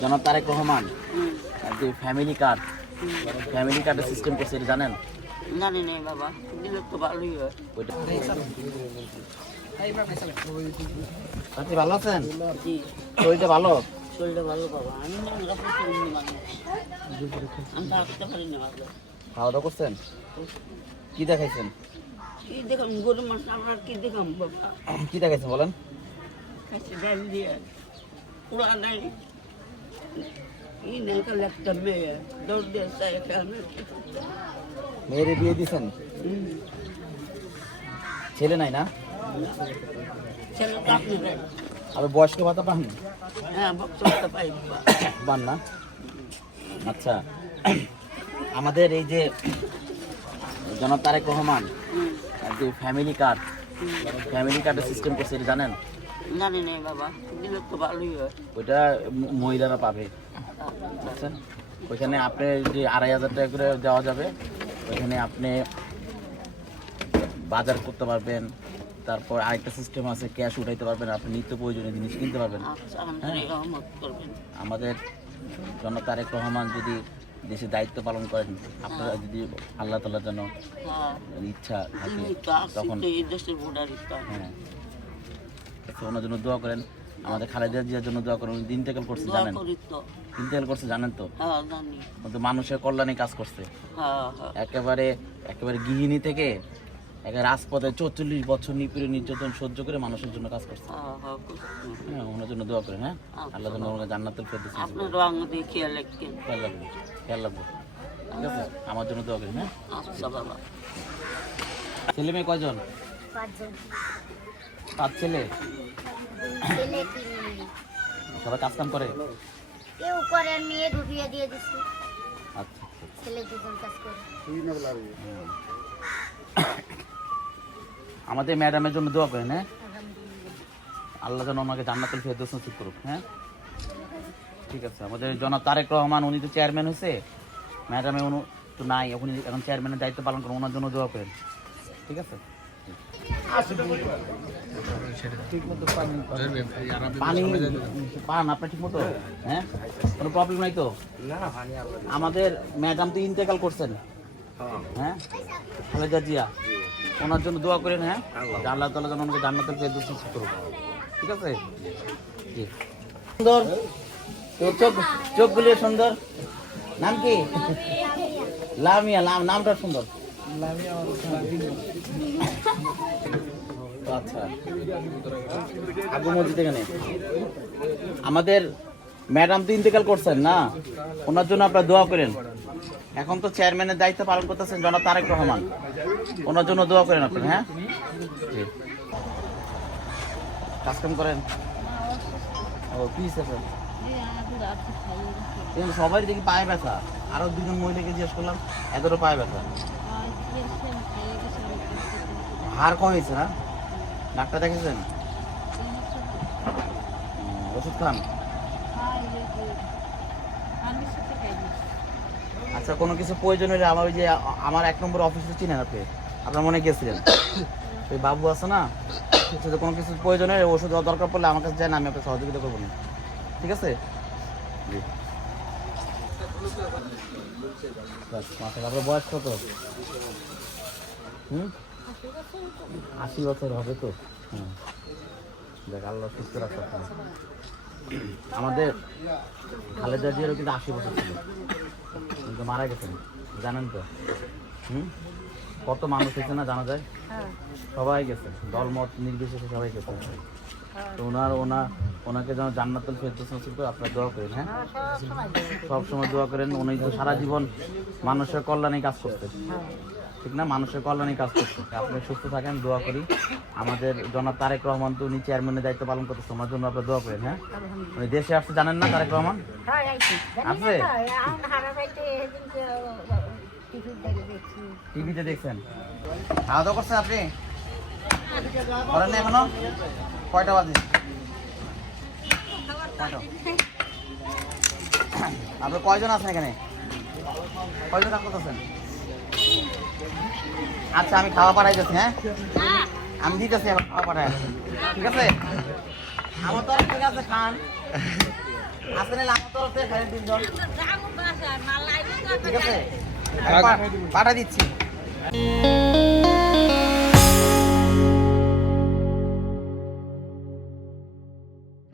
জনাব তারেক রহমান হুম, যে ফ্যামিলি কার্ড ফ্যামিলি কার্ডের সিস্টেম করছে এটা জানেন? জানি বাবা দিলে তো ভালোই হয়। আপনি ভালো আছেন? জি। শরীরটা ভালো? শরীরটা ভালো বাবা আমি আমি পারি না খাওয়া দাওয়া করছেন? কি দেখাইছেন? কি দেখাম গরু মাছ আমরা কি দেখাম বাবা? কি দেখাইছেন বলেন? ডাল দিয়ে ই একটা মেয়ে দৌড় দিয়ে চাই মেয়েরে বিয়ে দিছেন? ছেলে নাই না? ছেলে তো আপনি আর বয়স্ক ভাতা পান? হ্যাঁ পাই। পান না? আচ্ছা। আমাদের এই যে জনাব তারেক রহমান যে ফ্যামিলি কার্ড ফ্যামিলি কার্ডের সিস্টেম করছে জানেন? জানি নেই বাবা দিলে তো ভালোই হয়। ওইটা মহিলারা পাবে। বুঝছেন ওইখানে আপনি যে আড়াই হাজার টাকা করে দেওয়া যাবে ওইখানে আপনি বাজার করতে পারবেন তারপর আরেকটা সিস্টেম আছে ক্যাশ উঠাইতে পারবেন আপনি নিত্য প্রয়োজনীয় জিনিস কিনতে পারবেন। আচ্ছা আমাদের করবেন। আমাদের জনক তারেক রহমান যদি দেশে দায়িত্ব পালন করেন আপনারা যদি আল্লাহ তালার জন্য হ্যাঁ। ইচ্ছা থাকে তখন হ্যাঁ। তো ওনার জন্য দোয়া করেন আমাদের খালেদা জিয়ার জন্য দোয়া করেন দিন ইন্তেকাল করছে জানেন? দিন তো ইন্তেকাল করছে জানেন তো? হ্যাঁ জানি। কিন্তু মানুষের কল্যাণে কাজ করছে। হ্যাঁ হ্যাঁ। একেবারে একেবারে গৃহিণী থেকে একেবারে রাজপথে চৌচল্লিশ বছর নিপীড়ন নির্যাতন সহ্য করে মানুষের জন্য কাজ করছে। হ্যাঁ হ্যাঁ হ্যাঁ ওনার জন্য দোয়া করেন হ্যাঁ? আল্লাহ জন্য ওনাকে জান্নাতুল ফেরদৌস নসিব আপনার খেয়াল রাখবেন খেয়াল রাখবেন খেয়াল রাখব ঠিক আছে? আমার জন্য দোয়া করেন হ্যাঁ? আচ্ছা বাবা। ছেলে মেয়ে কয়জন? পাঁচজন। পাঁচ ছেলে? সবাই কাজ কাম করে? কেউ করে মেয়ে ঢুকিয়ে দিয়ে দিছি। আচ্ছা ছেলে দুজন কাজ করে। আমাদের ম্যাডামের জন্য দোয়া করেন হ্যাঁ? আলহামদুলিল্লাহ। আল্লাহ যেন ওনাকে জান্নাতুল ফেরদৌস নসিব করুক হ্যাঁ? ঠিক আছে আমাদের জনাব তারেক রহমান উনি তো চেয়ারম্যান হয়েছে। ম্যাডামে উনি তো নাই এখন এখন চেয়ারম্যানের দায়িত্ব পালন করেন ওনার জন্য দোয়া করেন। ঠিক আছে? ঠিক মতো পানি পানি। পান আপনি ঠিক মতো হ্যাঁ? কোনো প্রবলেম নাই তো? আমাদের ম্যাডাম তো ইন্তেকাল করছেন। হ্যাঁ? খালেদা জিয়া ওনার জন্য দোয়া করেন হ্যাঁ? আল্লাহ। তালা যেন ওনাকে জান্নাতের ফেরদৌস নসিব করুক। ঠিক আছে? জি। সুন্দর। তো চোখ চোখ গুলিয়ে সুন্দর। নাম কি? লামিয়া নাম নামটা সুন্দর। আচ্ছা। আবু মসজিদ এখানে? আমাদের ম্যাডাম তো ইন্তেকাল করছেন না? ওনার জন্য আপনারা দোয়া করেন। এখন তো চেয়ারম্যানের দায়িত্ব পালন করতেছেন জনাব তারেক রহমান। ওনার জন্য দোয়া করেন আপনি হ্যাঁ? জি। কাজকাম করেন? ও আছে কিন্তু সবাই দেখি পায়ে ব্যথা। আরও দুজন মহিলাকে জিজ্ঞেস করলাম, এদেরও পায়ে ব্যথা। হাড় কমেছে না? ডাক্তার দেখেছেন? ওষুধ খান। আচ্ছা কোনো কিছু প্রয়োজন হলে আমার ওই যে আমার এক নম্বর অফিসে চিনেন আপনি। আপনার মনে গেছিলেন ওই বাবু আছে না? তো কোনো কিছু প্রয়োজন হলে ওষুধ দরকার পড়লে আমার কাছে যায় না আমি আপনাকে সহযোগিতা করব না। ঠিক আছে? জি। আপনার বয়স কত? হুম? আশি বছর হবে তো? হুম দেখ, আল্লাহ সুস্থ রাখা আমাদের খালেদা জিয়ারও কিন্তু আশি বছর ছিল। কিন্তু মারা গেছেন, জানেন তো? হুম? কত মানুষ হয়েছে না জানা যায়? সবাই গেছে। দলমত নির্বিশেষে সবাই গেছে। তো ওনার, ওনা, ওনাকে যেন জান্নাতুল ফেরদৌস নসিব করে আপনারা দোয়া করেন হ্যাঁ? সব সময় দোয়া করেন। উনি তো সারা জীবন মানুষের কল্যাণে কাজ করতে ঠিক না? মানুষের কল্যাণে কাজ করছে। আপনি সুস্থ থাকেন দোয়া করি। আমাদের জনাব তারেক রহমান তো উনি চেয়ারম্যানের দায়িত্ব পালন করতেছে ওনার জন্য আপনারা দোয়া করেন হ্যাঁ? উনি দেশে আসছে জানেন না তারেক রহমান? আছে? টিভিতে দেখছেন? খাওয়া দাওয়া করছেন আপনি? করেন না এখনও? কয়টা বাজে? কয়টা? আপনি কয়জন আছেন এখানে? কয়জন কাজ করতেছেন? আচ্ছা আমি খাওয়া পাঠাইতেছি হ্যাঁ? আমি দিতেছি আমার খাওয়া পাঠাই ঠিক আছে? আমার তো ঠিক আছে খান। নাহলে আমার তরফ থেকে তিনজন ঠিক আছে? পাঠা দিচ্ছি।